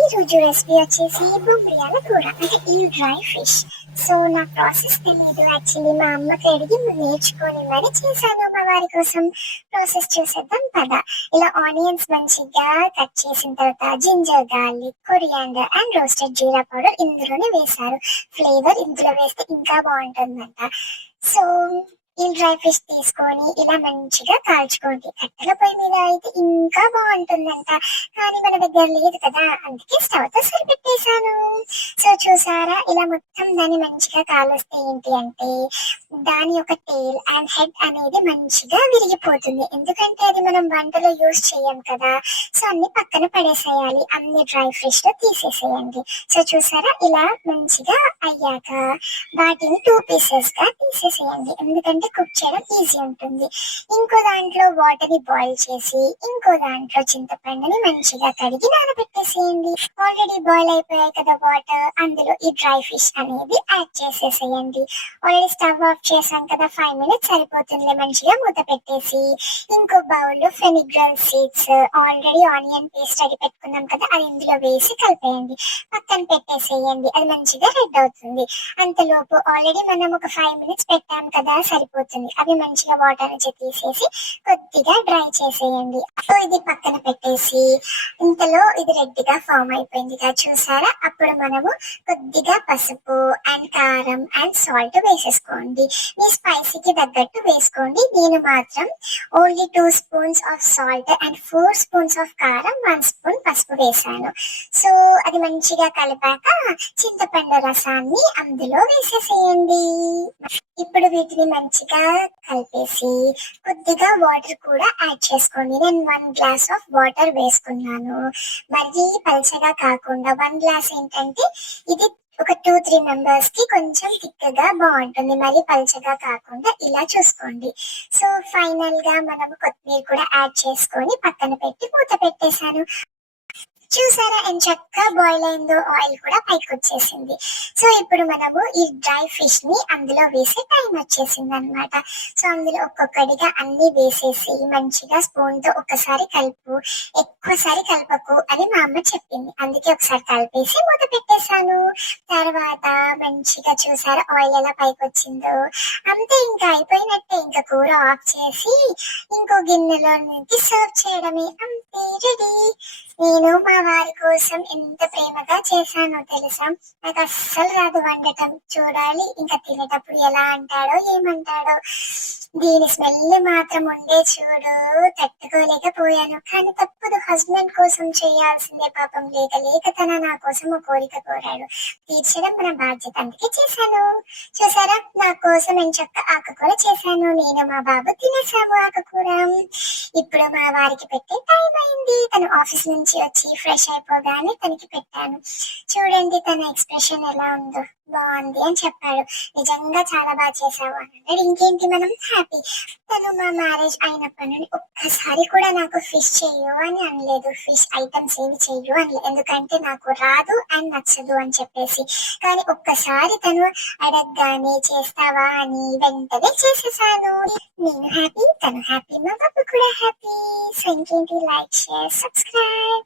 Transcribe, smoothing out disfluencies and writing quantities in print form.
ఈ రోజు రెసిపీ వచ్చేసి బొంగుయాల కూర అంటే ఈ డ్రై ఫిష్. సో నా ప్రాసెస్ తెలియదు యాక్చువల్లీ, మా అమ్మకి అడిగి నేర్చుకొని మరి చేశాను మా వారి కోసం. ప్రాసెస్ చూసేద్దాం పద. ఇలా ఆనియన్స్ మంచిగా కట్ చేసిన తర్వాత ginger garlic coriander and roasted jeera powder ఇందులోనే వేశారు. ఫ్లేవర్ ఇందులో వేస్తే ఇంకా బాగుంటుందంట. సో ఈ డ్రై ఫిష్ తీసుకొని ఇలా మంచిగా కాల్చుకోండి. కట్టెల పొయ్యి మీద అయితే ఇంకా బాగుంటుందంట, కానీ మన దగ్గర లేదు కదా, అందుకే స్టవ్ తో సరిపెట్టేశాను. సో చూసారా, ఇలా మొత్తం దాన్ని మంచిగా కాలుస్తే ఏంటి అంటే దాని యొక్క టేల్ అండ్ హెడ్ అనేది మంచిగా విరిగిపోతుంది, ఎందుకంటే అది మనం వంటలో యూస్ చేయం కదా. సో అన్ని పక్కన పడేసేయాలి, అన్ని డ్రై ఫిష్ లో తీసేసేయండి. సో చూసారా, ఇలా మంచిగా అయ్యాక వాటిని 2 పీసెస్ గా తీసేసేయండి, ఎందుకంటే కుక్ చేయడం ఈజీ ఉంటుంది. ఇంకో దాంట్లో వాటర్ ని బాయిల్ చేసి ఇంకో దాంట్లో చింతపండుని మంచిగా కడిగి నానబెట్టేసేయండి. ఆల్రెడీ బాయిల్ అయిపోయాయి కదా వాటర్, అందులో ఈ డ్రై ఫిష్ అనేది యాడ్ చేసేసేయండి. ఆల్రెడీ స్టవ్ ఆఫ్ చేసాం కదా, 5 minutes సరిపోతుంది. మంచిగా మూత పెట్టేసి ఇంకో బౌల్ లో ఫెనిగ్రల్ సీడ్స్, ఆల్రెడీ ఆనియన్ పేస్ట్ అడి పెట్టుకున్నాం కదా, అది ఇందులో వేసి కలిపేయండి. పక్కన పెట్టేసేయండి, అది మంచిగా రెడ్ అవుతుంది. అంతలోపు ఆల్రెడీ మనం ఒక 5 minutes పెట్టాం కదా, సరిపోతుంది. అవి మంచిగా వాటర్ నుంచి తీసేసి కొద్దిగా డ్రై చేసేయండి. సో ఇది పక్కన పెట్టేసి ఇంతలో ఇది రెడ్ గా ఫామ్ అయిపోయింది కదా, చూసారా. అప్పుడు మనము కొద్దిగా పసుపు అండ్ కారం అండ్ సాల్ట్ వేసేసుకోండి. మీ స్పైసీకి తగ్గట్టు వేసుకోండి. నేను మాత్రం only 2 spoons of salt and 4 spoons of కారం, 1 spoon పసుపు వేసాను. సో అది మంచిగా కలిపాక చింతపండు రసాన్ని అందులో వేసేసేయండి. ఇప్పుడు వీటిని మంచిగా కలిపేసి కొద్దిగా వాటర్ కూడా యాడ్ చేసుకోండి. నేను 1 glass ఆఫ్ వాటర్ వేసుకున్నాను. మరీ పల్చగా కాకుండా 1 glass ఏంటంటే ఇది ఒక 2-3 members కి కొంచెం థిక్గా బాగుంటుంది, మరి పల్చగా కాకుండా ఇలా చూసుకోండి. సో ఫైనల్ గా మనము కొత్తిమీర కూడా యాడ్ చేసుకొని పక్కన పెట్టి మూత పెట్టేశాను. చూసారా ఎంత చక్కగా బాయిల్ అయిందో, ఆయిల్ కూడా పైకి వచ్చేసింది. సో ఇప్పుడు మనము ఈ డ్రై ఫిష్ ని అందులో వేసే టైం వచ్చేసింది అనమాట. సో అందులో ఒక్కొక్కటిగా అన్ని వేసేసి మంచిగా స్పూన్ తో ఒక్కసారి కలుపు, ఎక్కువసారి కలపకు అని మా అమ్మ చెప్పింది, అందుకే ఒకసారి కలిపేసి మూత పెట్టేశాను. తర్వాత మంచిగా చూసారా ఆయిల్ ఎలా పైకి వచ్చిందో, అంతే ఇంకా అయిపోయినట్టే. ఇంకా కూర ఆఫ్ చేసి ఇంకో గిన్నెలో నుంచి సర్వ్ చేయడమే, అంతే రెడీ. నేను మా వారి కోసం ఎంత ప్రేమగా చేశానో తెలుసా. నాకు అస్సలు రాదు వండటం, చూడాలి ఇంకా తినేటప్పుడు ఎలా అంటాడో ఏమంటాడో. దీని స్మెల్ మాత్రం ఉండే చూడు, తట్టుకోలేకపోయాను. కానీ తప్పదు, హస్బెండ్ కోసం చేయాల్సిందే పాపం. లేక లేక తన నా కోసం ఒక కోరిక కోరాడు, తీర్చడం మన బాధ్యత, అందుకే చేశాను. చూసారా, నా కోసం ఎంచక్క ఆకుకూర చేశాను. నేను మా బాబు తినేసాము ఆకుకూర. ఇప్పుడు మా వారికి పెట్టే టైం అయింది. తను ఆఫీస్ నుంచి వచ్చి ఫ్రెష్ అయిపోగానే తనకి పెట్టాను. చూడండి తన ఎక్స్ప్రెషన్ ఎలా ఉందో. బాగుంది అని చెప్పాడు. నిజంగా చాలా బాగా చేసావు అన్నాడు. ఇంకేంటి, మనం హ్యాపీ. తను మా మ్యారేజ్ అయినప్పటి నుండి ఒక్కసారి కూడా నాకు ఫిష్ చెయ్యు అని అనలేదు, ఫిష్ ఐటమ్స్ ఏమి చెయ్యు అనలేదు, ఎందుకంటే నాకు రాదు అండ్ నచ్చదు అని చెప్పేసి. కానీ ఒక్కసారి తను అడగగానే చేస్తావా అని వెంటనే చేసేసాను. నేను హ్యాపీ, తను హ్యాపీ, మా బాబు కూడా హ్యాపీ. సో ఇంకేంటి, లైక్ షేర్ సబ్స్క్రైబ్.